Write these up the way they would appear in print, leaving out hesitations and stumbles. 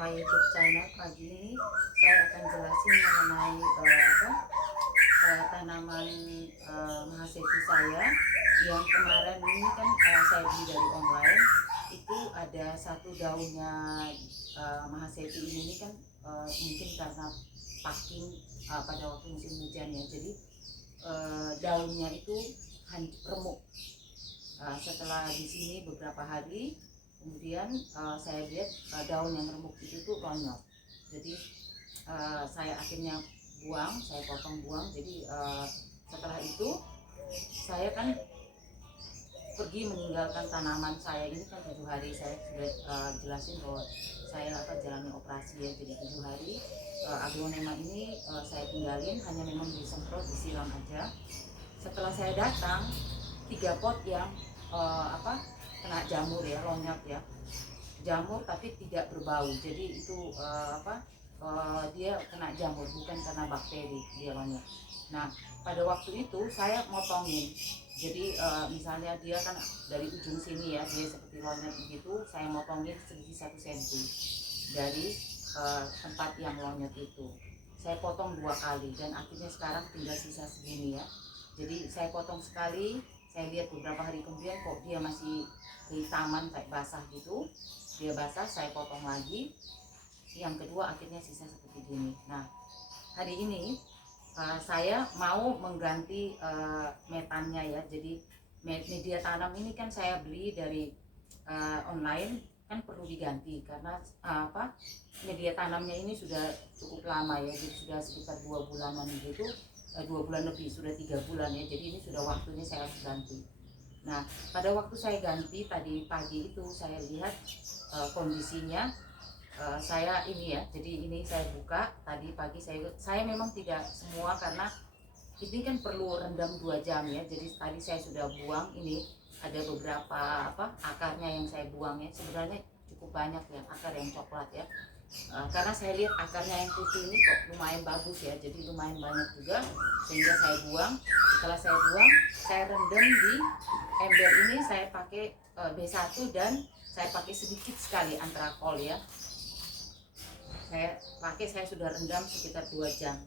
my YouTube channel. Pagi ini saya akan jelasin mengenai tanaman Mahasepi saya yang kemarin ini kan saya beli dari online. Itu ada satu daunnya Mahasepi ini kan mungkin karena packing pada waktu musim hujan ya, jadi daunnya itu remuk. Setelah di sini beberapa hari kemudian saya lihat daun yang remuk itu tuh konyol. Jadi saya akhirnya saya potong buang. Jadi setelah itu saya kan pergi meninggalkan tanaman saya ini kan 7 hari. Saya sudah jelasin bahwa saya jalani operasi ya, jadi 7 hari aglonema ini saya tinggalin, hanya memang disemprot, disiram aja. Setelah saya datang, 3 pot yang kena jamur ya, lonyot ya, jamur tapi tidak berbau. Jadi itu dia kena jamur, bukan karena bakteri dia lonyot. Nah pada waktu itu saya motongin. Jadi misalnya dia kan dari ujung sini ya, dia seperti lonyot begitu, saya motongin segigi 1 cm dari tempat yang lonyot itu. Saya potong 2 kali dan akhirnya sekarang tinggal sisa segini ya. Jadi saya potong sekali, saya lihat beberapa hari kemudian kok dia masih kehitaman kayak basah gitu. Dia basah, saya potong lagi. Yang kedua akhirnya sisa seperti gini. Nah hari ini saya mau mengganti metannya ya. Jadi media tanam ini kan saya beli dari online, kan perlu diganti karena media tanamnya ini sudah cukup lama ya. Jadi sudah sekitar 2 bulanan gitu. 2 bulan lebih, sudah 3 bulan ya. Jadi ini sudah waktunya saya harus ganti. Nah pada waktu saya ganti tadi pagi itu saya lihat kondisinya saya ini ya. Jadi ini saya buka tadi pagi, saya memang tidak semua karena ini kan perlu rendam 2 jam ya. Jadi tadi saya sudah buang, ini ada beberapa akarnya yang saya buang ya. Sebenarnya cukup banyak ya akar yang coklat ya. Karena saya lihat akarnya yang putih ini kok lumayan bagus ya, jadi lumayan banyak juga, sehingga saya buang. Setelah saya buang, saya rendam di ember ini. Saya pakai B1 dan saya pakai sedikit sekali antrakol ya. Saya sudah rendam sekitar 2 jam.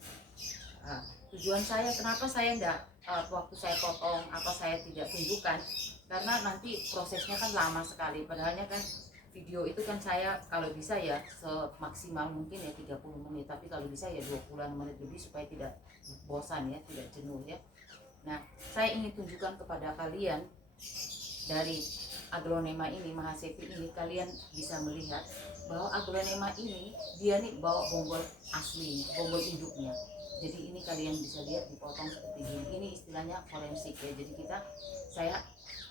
Tujuan saya kenapa saya enggak waktu saya potong saya tidak tunjukkan, karena nanti prosesnya kan lama sekali. Padahalnya kan video itu kan saya kalau bisa ya semaksimal mungkin ya 30 menit, tapi kalau bisa ya 20 menit lebih supaya tidak bosan ya, tidak jenuh ya. Nah saya ingin tunjukkan kepada kalian dari aglonema ini, Mahasepi ini, kalian bisa melihat bahwa aglonema ini dia nih bawa bonggol asli, bonggol induknya. Jadi ini kalian bisa lihat dipotong seperti ini. Ini istilahnya forensik ya. Jadi saya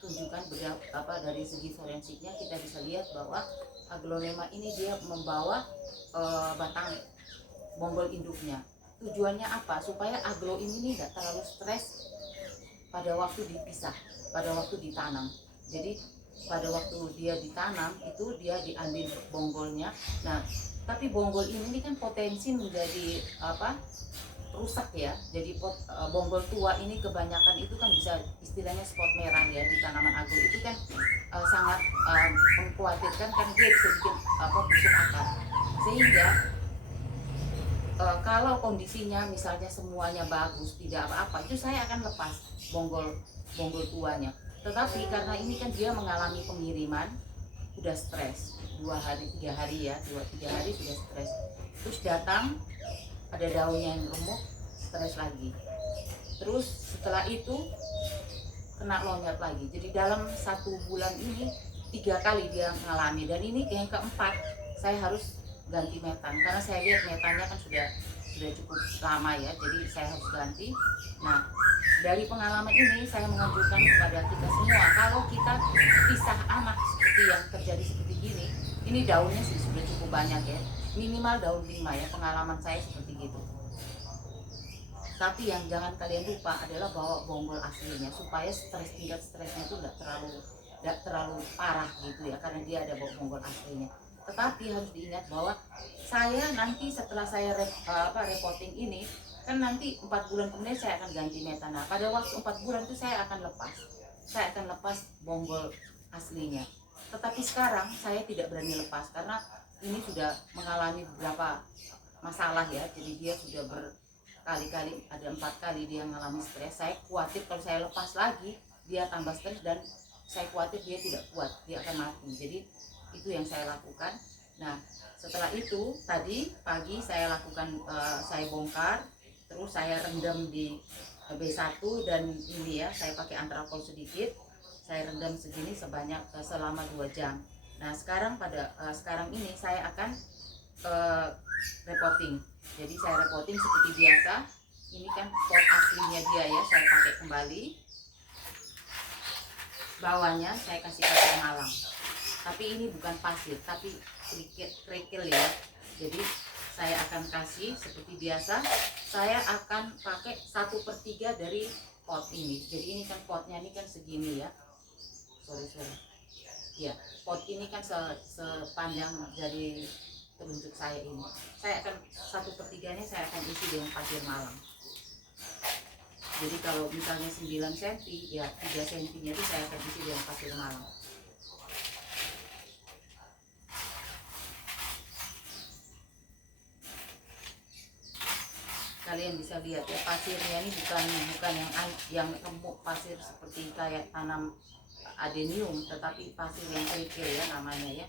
tunjukkan dari segi forensiknya, kita bisa lihat bahwa aglonema ini dia membawa batang bonggol induknya. Tujuannya apa? Supaya aglo ini nih nggak terlalu stres pada waktu dipisah, pada waktu ditanam. Jadi pada waktu dia ditanam itu dia diambil bonggolnya. Nah tapi bonggol ini kan potensi menjadi rusak ya. Jadi bonggol tua ini kebanyakan itu kan bisa istilahnya spot merah ya di tanaman aglo itu kan sangat mengkhawatirkan karena dia bisa bikin busuk akar. Sehingga kalau kondisinya misalnya semuanya bagus, tidak apa-apa, itu saya akan lepas bonggol tuanya. Tetapi karena ini kan dia mengalami pengiriman, udah stres 2 hari 3 hari ya, 2-3 hari sudah stres. Terus datang ada daunnya yang remuk, stres lagi. Terus setelah itu kena lonyot lagi. Jadi dalam 1 bulan ini 3 kali dia mengalami. Dan ini yang keempat saya harus ganti metan, karena saya lihat metannya kan sudah cukup lama ya. Jadi saya harus ganti. Nah dari pengalaman ini saya menganjurkan kepada kita semua, kalau kita pisah anak seperti yang terjadi seperti ini daunnya sih sudah cukup banyak ya, minimal daun 5 ya, pengalaman saya seperti gitu. Tapi yang jangan kalian lupa adalah bawa bonggol aslinya, supaya tingkat stresnya itu tidak terlalu parah gitu ya, karena dia ada bonggol aslinya. Tetapi harus diingat bahwa saya nanti setelah saya repotting ini kan nanti 4 bulan kemudian saya akan ganti metan. Nah pada waktu 4 bulan itu saya akan lepas bonggol aslinya. Tetapi sekarang saya tidak berani lepas karena ini sudah mengalami beberapa masalah ya, jadi dia sudah berkali-kali, ada 4 kali dia mengalami stres. Saya khawatir kalau saya lepas lagi dia tambah stres, dan saya khawatir dia tidak kuat, dia akan mati. Jadi itu yang saya lakukan. Nah setelah itu tadi pagi saya lakukan, saya bongkar, terus saya rendam di B1, dan ini ya saya pakai antracol sedikit, saya rendam segini sebanyak selama 2 jam. Nah sekarang sekarang ini saya akan reporting. Jadi saya reporting seperti biasa. Ini kan pot aslinya dia ya, saya pakai kembali. Bawahnya saya kasih pasir malam, tapi ini bukan pasir tapi kerikil ya. Jadi saya akan kasih seperti biasa. Saya akan pakai 1/3 dari pot ini. Jadi ini kan potnya ini kan segini ya, sorry ya, pot ini kan sepanjang dari telunjuk saya ini. Saya akan 1/3-nya saya akan isi dengan pasir malam. Jadi kalau misalnya 9 cm ya 3 cm-nya itu saya akan isi dengan pasir malam. Kalian bisa lihat ya, pasirnya ini bukan yang remuk pasir seperti kayak tanam adenium, tetapi pasir yang kerikil ya namanya ya.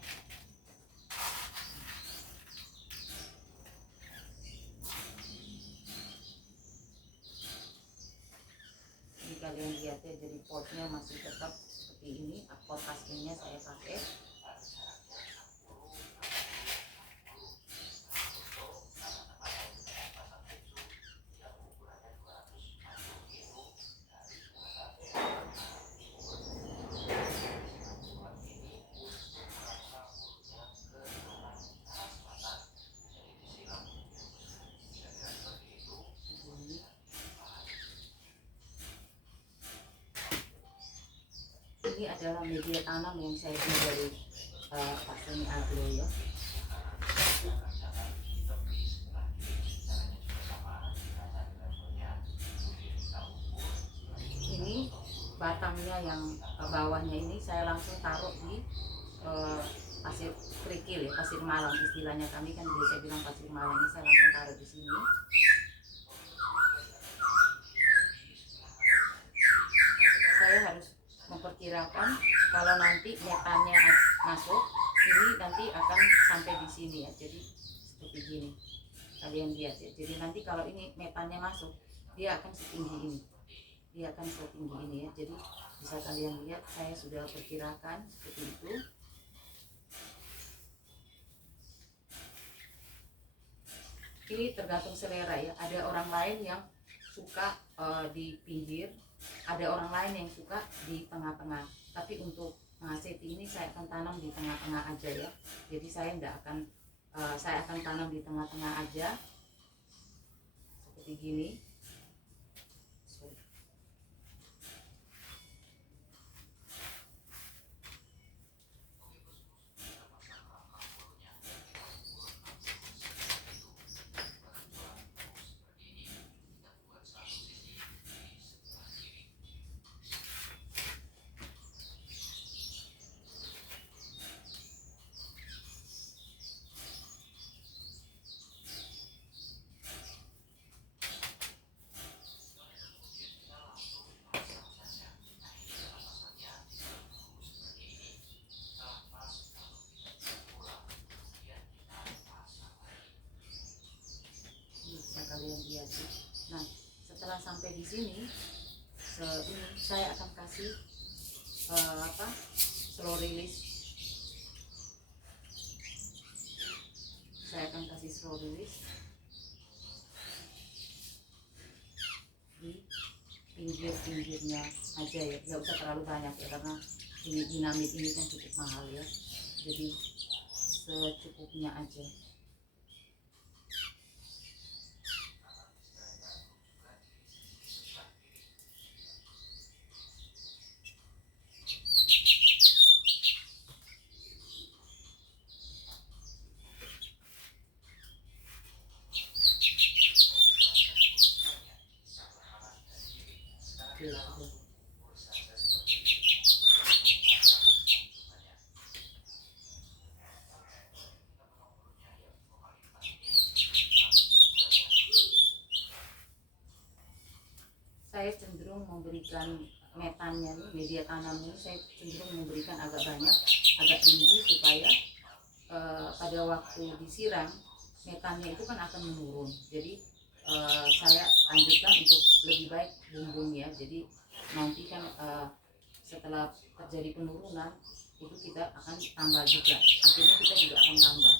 Jadi kalian lihat ya, jadi potnya masih tetap seperti ini, pot aslinya saya pakai. Ini adalah media tanam yang saya beli dari Pak Seni Agro ya. Ini batangnya yang bawahnya ini saya langsung taruh di pasir kerikil ya, pasir malam istilahnya, kami kan biasa bilang pasir malam. Ini saya langsung taruh di sini. Saya harus memperkirakan kalau nanti metannya masuk, ini nanti akan sampai di sini ya. Jadi seperti gini, kalian lihat ya. Jadi nanti kalau ini metannya masuk, dia akan setinggi ini, dia akan setinggi ini ya. Jadi bisa kalian lihat, saya sudah perkirakan seperti itu. Ini tergantung selera ya. Ada orang lain yang suka di pinggir, ada orang lain yang suka di tengah-tengah. Tapi untuk mahaseti ini saya akan tanam di tengah-tengah aja ya. Jadi saya akan tanam di tengah-tengah aja seperti gini. Kalian lihat. Nah, setelah sampai di sini, saya akan kasih slow release. Saya akan kasih slow release di pinggir-pinggirnya aja ya, nggak usah terlalu banyak ya, karena ini dinamit ini kan cukup mahal ya. Jadi secukupnya aja. memberikan metannya nih, media tanamnya saya cenderung memberikan agak banyak, agak tinggi supaya pada waktu disiram metannya itu kan akan menurun. Jadi saya anjurkan untuk lebih baik bumbung ya. Jadi nanti kan setelah terjadi penurunan itu kita akan tambah juga, akhirnya kita juga akan tambah.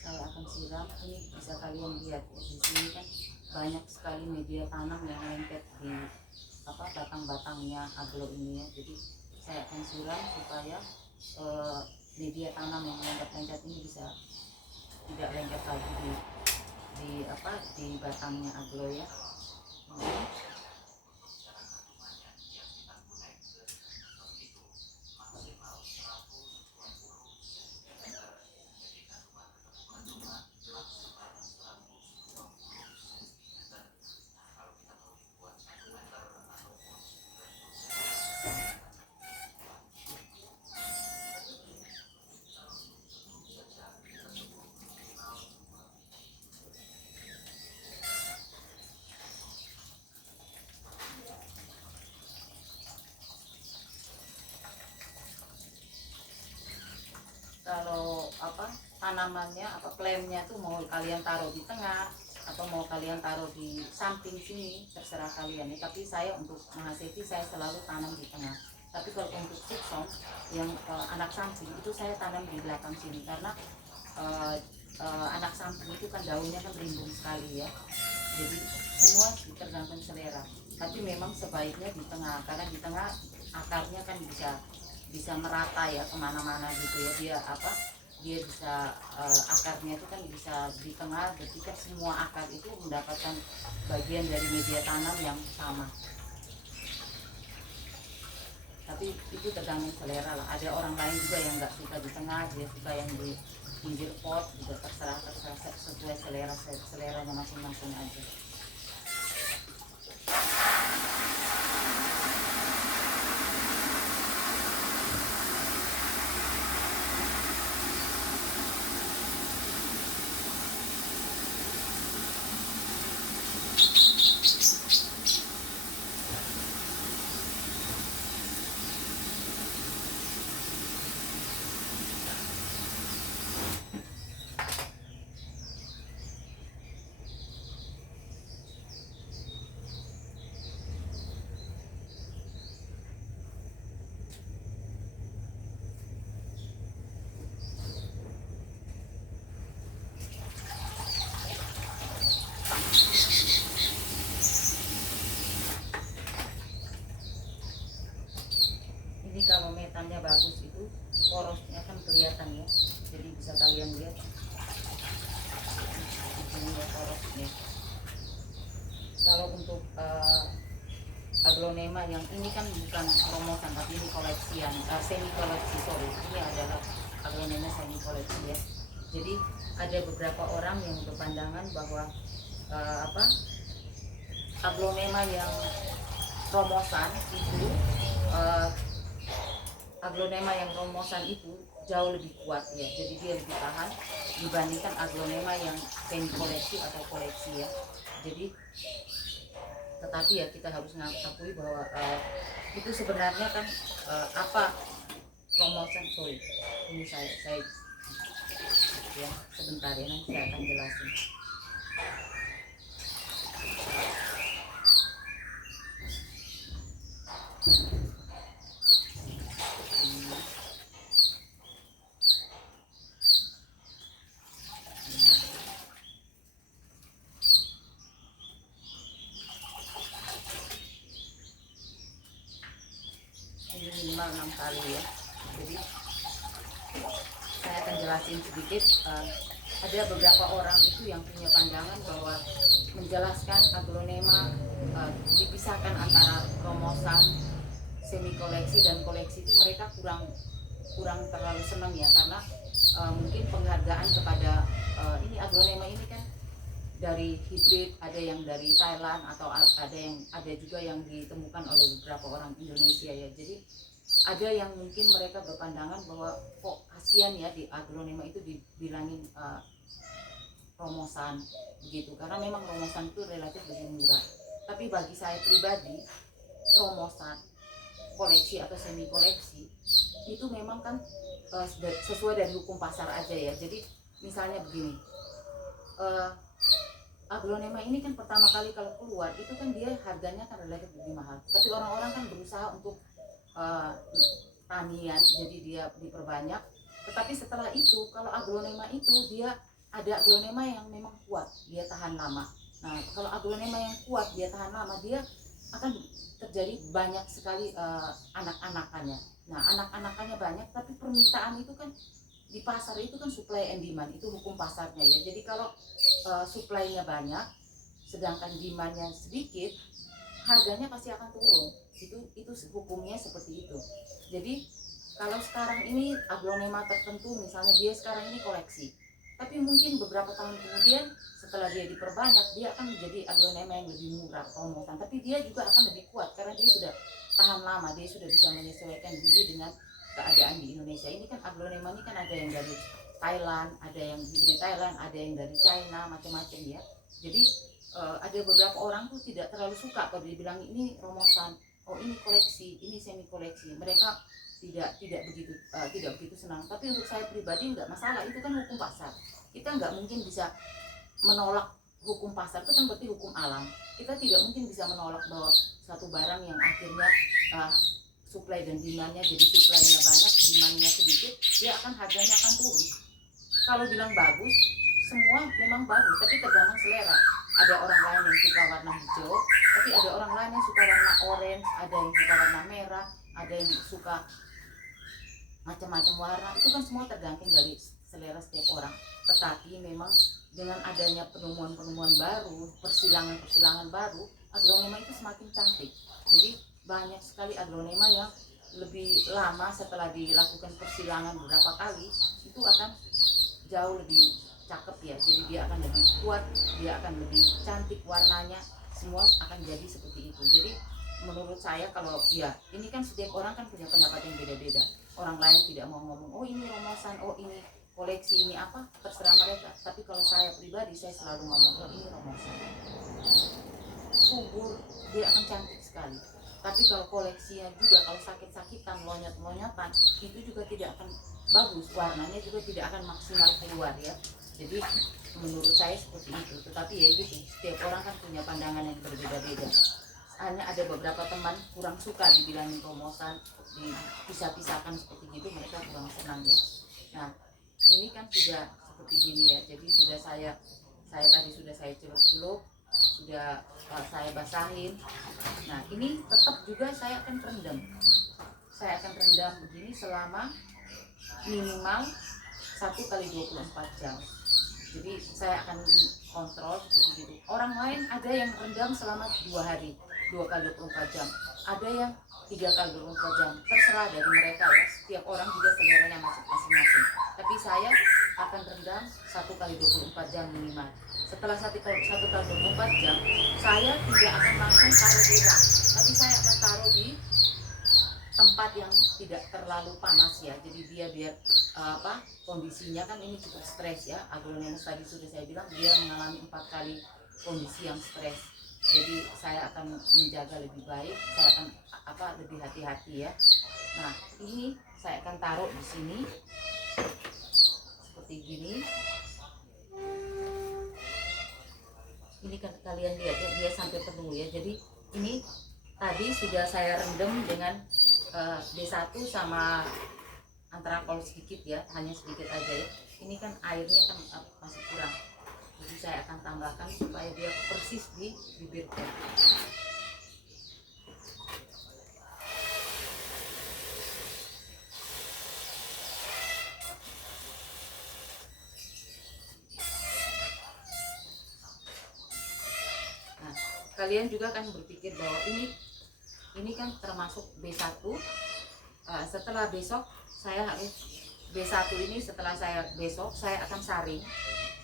Saya akan siram, ini bisa kalian lihat ya, di sini kan banyak sekali media tanam yang lengket di batang-batangnya aglo ini ya. Jadi saya akan siram supaya media tanam yang lengket-lengket ini bisa tidak lengket lagi di batangnya aglo ya. Kalau tanamannya klaimnya tuh mau kalian taruh di tengah atau mau kalian taruh di samping sini, terserah kalian ya. Tapi saya untuk Mahaseti saya selalu tanam di tengah. Tapi kalau untuk Suksom yang anak samping itu saya tanam di belakang sini, karena anak samping itu kan daunnya kan rimbun sekali ya. Jadi semua tergantung selera. Tapi memang sebaiknya di tengah, karena di tengah akarnya kan bisa merata ya kemana-mana gitu ya. Dia bisa akarnya itu kan bisa di tengah, ketika semua akar itu mendapatkan bagian dari media tanam yang sama. Tapi itu tergantung selera lah. Ada orang lain juga yang nggak suka di tengah, dia suka yang di pinggir pot, juga terserah sesuai seleranya masing-masing aja. Ini kalau metannya bagus itu porosnya kan kelihatan ya, jadi bisa kalian lihat ini ya porosnya. Kalau untuk aglonema yang ini kan bukan promosan tapi ini koleksian, semi koleksi, sorry, ini adalah aglonema semi koleksi ya. Jadi ada beberapa orang yang berpandangan bahwa aglonema yang promosan itu aglonema yang romosan itu jauh lebih kuat ya, jadi dia lebih tahan dibandingkan aglonema yang semi koleksi atau koleksi ya. Jadi tetapi ya kita harus mengakui bahwa itu sebenarnya kan promotion, sorry ini saya ya sebentar ya, nanti saya akan jelasin. Ini minimal 6 kali ya. Jadi saya akan jelasin sedikit. Ada beberapa orang itu yang punya pandangan bahwa menjelaskan aglonema dipisahkan antara romosan, semi koleksi dan koleksi itu mereka kurang terlalu senang ya, karena mungkin penghargaan kepada ini aglonema ini kan dari hibrid, ada yang dari Thailand atau ada juga yang ditemukan oleh beberapa orang Indonesia ya. Jadi ada yang mungkin mereka berpandangan bahwa kok kasihan ya di aglonema itu dibilangin romosan begitu, karena memang romosan itu relatif lebih murah. Tapi bagi saya pribadi, romosan, koleksi atau semi koleksi itu memang kan sesuai dari hukum pasar aja ya. Jadi misalnya begini, aglonema ini kan pertama kali kalau keluar itu kan dia harganya kan relatif lebih mahal, tapi orang-orang kan berusaha untuk tanian, jadi dia diperbanyak. Tetapi setelah itu kalau aglonema itu dia ada aglonema yang memang kuat, dia tahan lama. Nah kalau aglonema yang kuat dia tahan lama, dia akan terjadi banyak sekali anak-anakannya. Nah anak-anakannya banyak, tapi permintaan itu kan di pasar itu kan supply and demand, itu hukum pasarnya ya. Jadi kalau supply-nya banyak sedangkan demand-nya sedikit, harganya pasti akan turun. Itu hukumnya seperti itu. Jadi kalau sekarang ini aglonema tertentu, misalnya dia sekarang ini koleksi, tapi mungkin beberapa tahun kemudian setelah dia diperbanyak, dia akan menjadi aglonema yang lebih murah romosan, tapi dia juga akan lebih kuat karena dia sudah tahan lama, dia sudah bisa menyesuaikan diri dengan keadaan di Indonesia. Ini kan aglonema ini kan ada yang dari Thailand, ada yang dari Thailand, ada yang dari China, macam-macam ya. Jadi ada beberapa orang tuh tidak terlalu suka kalau dibilang ini romosan, oh ini koleksi, ini semi koleksi. Mereka tidak begitu senang. Tapi untuk saya pribadi nggak masalah, itu kan hukum pasar. Kita nggak mungkin bisa menolak hukum pasar, itu kan berarti hukum alam. Kita tidak mungkin bisa menolak bahwa satu barang yang akhirnya supply dan demandnya, jadi supply-nya banyak, demand-nya sedikit, dia akan harganya akan turun. Kalau bilang bagus, semua memang bagus, tapi tergantung selera. Ada orang lain yang suka warna hijau, tapi ada orang lain yang suka warna orange, ada yang suka warna merah, ada yang suka macam-macam warna. Itu kan semua tergantung dari selera setiap orang. Tetapi memang dengan adanya penemuan-penemuan baru, persilangan-persilangan baru, aglonema itu semakin cantik. Jadi banyak sekali aglonema yang lebih lama setelah dilakukan persilangan beberapa kali itu akan jauh lebih cakep ya. Jadi dia akan lebih kuat, dia akan lebih cantik warnanya, semua akan jadi seperti itu. Jadi menurut saya kalau ya ini kan setiap orang kan punya pendapat yang beda-beda. Orang lain tidak mau ngomong oh ini romosan, oh ini koleksi, ini apa, terserah mereka. Tapi kalau saya pribadi, saya selalu ngomong oh ini romosan, subur, dia akan cantik sekali. Tapi kalau koleksinya juga, kalau sakit-sakitan, lonyot-lonyotan, itu juga tidak akan bagus, warnanya juga tidak akan maksimal keluar ya. Jadi menurut saya seperti itu. Tetapi ya gitu, setiap orang kan punya pandangan yang berbeda-beda. Hanya ada beberapa teman kurang suka dibilangin romosan, dipisah-pisahkan seperti gitu, mereka kurang senang ya. Nah ini kan sudah seperti gini ya, jadi sudah saya tadi sudah saya celup-celup, sudah saya basahin. Nah ini tetap juga saya akan rendam. Saya akan rendam begini selama minimal 1 kali 24 jam. Jadi saya akan kontrol seperti itu. Orang lain ada yang rendam selama 2 hari, 2 kali 24 jam. Ada yang 3 kali 24 jam. Terserah dari mereka ya. Setiap orang juga seleranya masing-masing. Tapi saya akan rendam 1 kali 24 jam minimal. Setelah 1 kali 24 jam, saya tidak akan langsung taruh di rak, tapi saya akan taruh di tempat yang tidak terlalu panas ya. Jadi dia biar kondisinya kan ini cukup stres ya. Aglonema tadi sudah saya bilang dia mengalami 4 kali kondisi yang stres. Jadi saya akan menjaga lebih baik, saya akan lebih hati-hati ya. Nah ini saya akan taruh di sini seperti gini. Ini kan kalian lihat ya, dia sampai penuh ya. Jadi ini tadi sudah saya rendam dengan B1 sama antrakol sedikit ya, hanya sedikit aja ya. Ini kan airnya kan masih kurang. Jadi saya akan tambahkan supaya dia persis di bibir pot. Nah, kalian juga akan berpikir bahwa ini kan termasuk B1. Setelah besok saya harus B1 ini, setelah saya besok saya akan saring.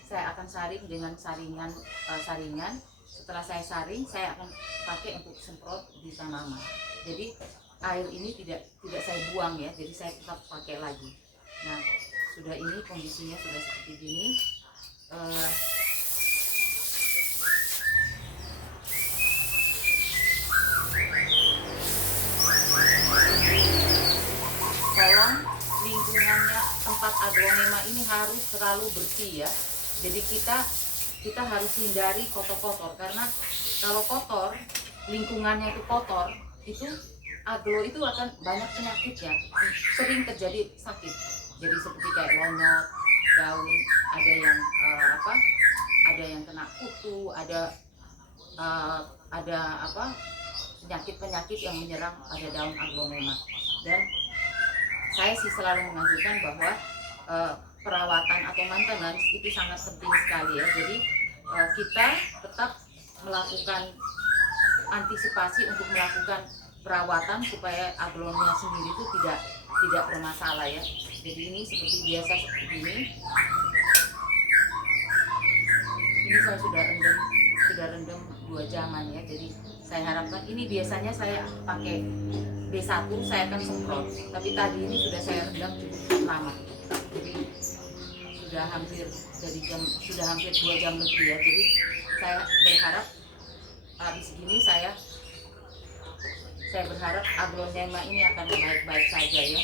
Saya akan saring dengan saringan. Setelah saya saring, saya akan pakai untuk semprot di tanaman. Jadi air ini tidak saya buang ya, jadi saya tetap pakai lagi. Nah, sudah ini kondisinya sudah seperti ini. Tolong lingkungannya, tempat aglonema ini harus selalu bersih ya. Jadi kita harus hindari kotor-kotor, karena kalau kotor, lingkungannya itu kotor, itu aglo itu akan banyak penyakit ya, sering terjadi sakit. Jadi seperti kayak lonyot daun, ada yang ada yang kena kutu, ada penyakit-penyakit yang menyerang pada daun aglonema. Dan saya sih selalu menganjurkan bahwa perawatan atau maintenance itu sangat penting sekali ya. Jadi kita tetap melakukan antisipasi untuk melakukan perawatan supaya aglonema sendiri itu tidak bermasalah ya. Jadi ini seperti biasa seperti ini. Ini saya sudah rendam 2 jaman ya. Jadi saya harapkan, ini biasanya saya pakai B1 saya akan semprot, tapi tadi ini sudah saya rendam cukup lama. Jadi sudah hampir 2 jam lebih ya. Jadi saya berharap habis ini saya berharap aglonema ini akan baik-baik saja ya.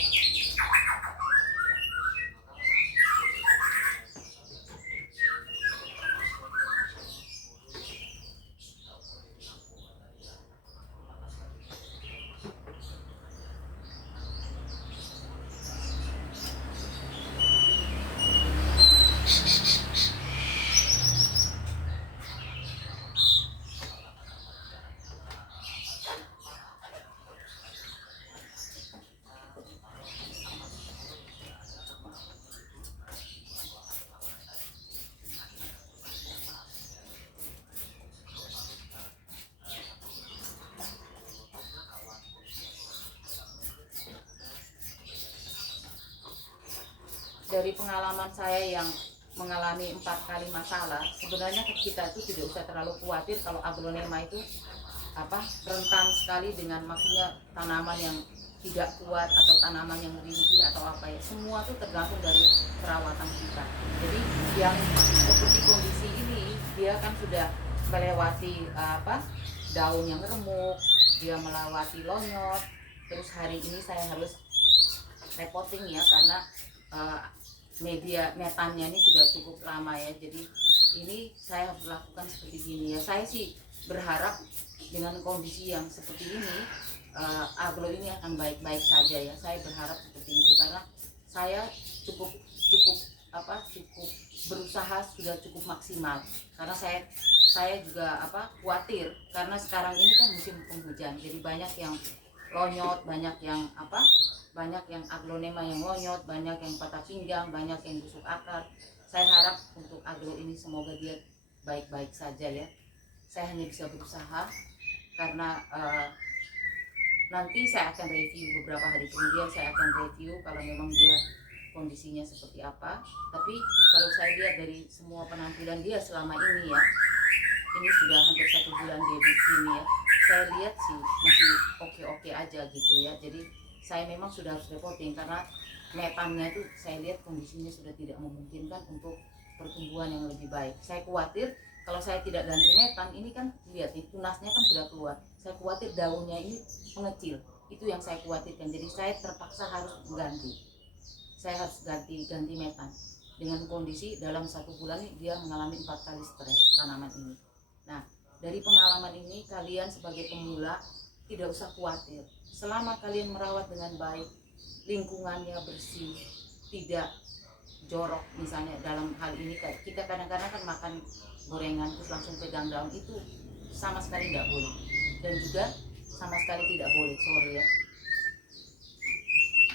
Dari pengalaman saya yang mengalami 4 kali masalah, sebenarnya kita itu tidak usah terlalu khawatir kalau aglonema itu rentan sekali dengan, maksudnya tanaman yang tidak kuat atau tanaman yang rinci atau apa ya. Semua itu tergantung dari perawatan kita. Jadi yang seperti kondisi ini, dia kan sudah melewati daun yang remuk, dia melewati lonyot. Terus hari ini saya harus repotting ya, karena media metannya ini sudah cukup lama ya. Jadi ini saya harus lakukan seperti gini ya. Saya sih berharap dengan kondisi yang seperti ini aglo ini akan baik-baik saja ya. Saya berharap seperti itu, karena saya cukup berusaha, sudah cukup maksimal. Karena saya juga khawatir, karena sekarang ini kan musim penghujan, jadi banyak yang lonyot, banyak yang aglonema yang lonyot, banyak yang patah pinggang, banyak yang busuk akar. Saya harap untuk aglo ini semoga dia baik-baik saja ya. Saya hanya bisa berusaha, karena nanti saya akan review beberapa hari kemudian. Saya akan review kalau memang dia kondisinya seperti apa. Tapi kalau saya lihat dari semua penampilan dia selama ini ya, ini sudah hampir 1 bulan dia di sini ya, saya lihat sih masih oke-oke aja gitu ya. Jadi saya memang sudah harus reporting, karena metannya itu saya lihat kondisinya sudah tidak memungkinkan untuk pertumbuhan yang lebih baik. Saya khawatir kalau saya tidak ganti metan, ini kan lihat nih, tunasnya kan sudah keluar. Saya khawatir daunnya ini mengecil, itu yang saya khawatirkan. Jadi saya terpaksa harus ganti. Saya harus ganti metan. Dengan kondisi dalam 1 bulan ini dia mengalami 4 kali stres tanaman ini. Nah, dari pengalaman ini kalian sebagai pemula tidak usah khawatir. Selama kalian merawat dengan baik, lingkungannya bersih, tidak jorok, misalnya dalam hal ini kita kadang-kadang kan makan gorengan terus langsung pegang daun, itu sama sekali tidak boleh. Dan juga sama sekali tidak boleh, sorry ya,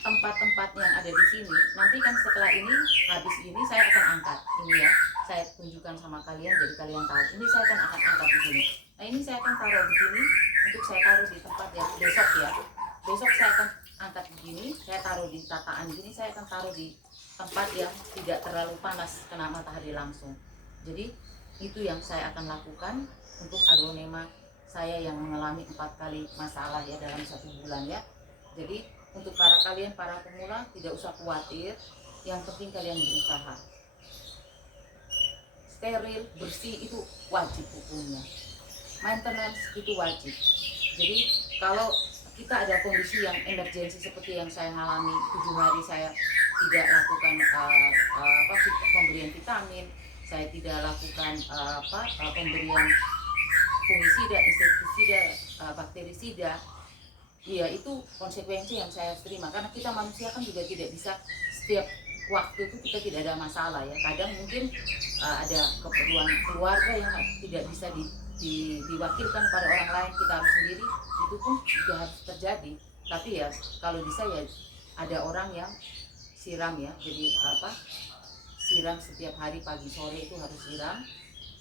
tempat-tempat yang ada di sini nanti kan setelah ini, habis ini saya akan angkat ini ya, saya tunjukkan sama kalian jadi kalian tahu. Ini saya akan angkat di sini. Nah ini saya akan taruh di sini untuk saya taruh di tempat yang besok ya. Besok saya akan angkat begini, saya taruh di tataan gini, saya akan taruh di tempat yang tidak terlalu panas kena matahari langsung. Jadi itu yang saya akan lakukan untuk aglonema saya yang mengalami 4 kali masalah ya dalam 1 bulan ya. Jadi untuk para pemula tidak usah khawatir, yang penting kalian berusaha. Steril, bersih itu wajib hukumnya. Maintenance itu wajib. Jadi kalau kita ada kondisi yang emergensi seperti yang saya alami 7 hari saya tidak lakukan pemberian vitamin, saya tidak lakukan pemberian fungisida, insektisida, bakterisida, ya itu konsekuensi yang saya terima. Karena kita manusia kan juga tidak bisa setiap waktu itu kita tidak ada masalah ya. Kadang mungkin ada keperluan keluarga yang tidak bisa diwakilkan pada orang lain, kita harus sendiri, itu pun juga harus terjadi. Tapi ya kalau bisa ya ada orang yang siram ya, jadi siram setiap hari pagi sore itu harus siram.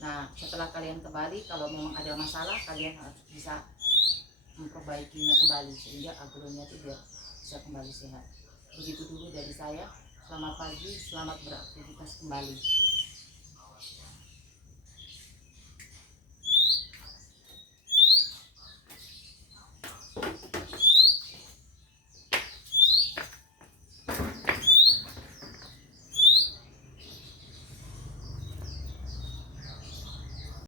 Nah setelah kalian kembali, kalau memang ada masalah kalian harus bisa memperbaikinya kembali sehingga agronya itu bisa kembali sehat. Begitu dulu dari saya. Selamat pagi, selamat beraktivitas kembali.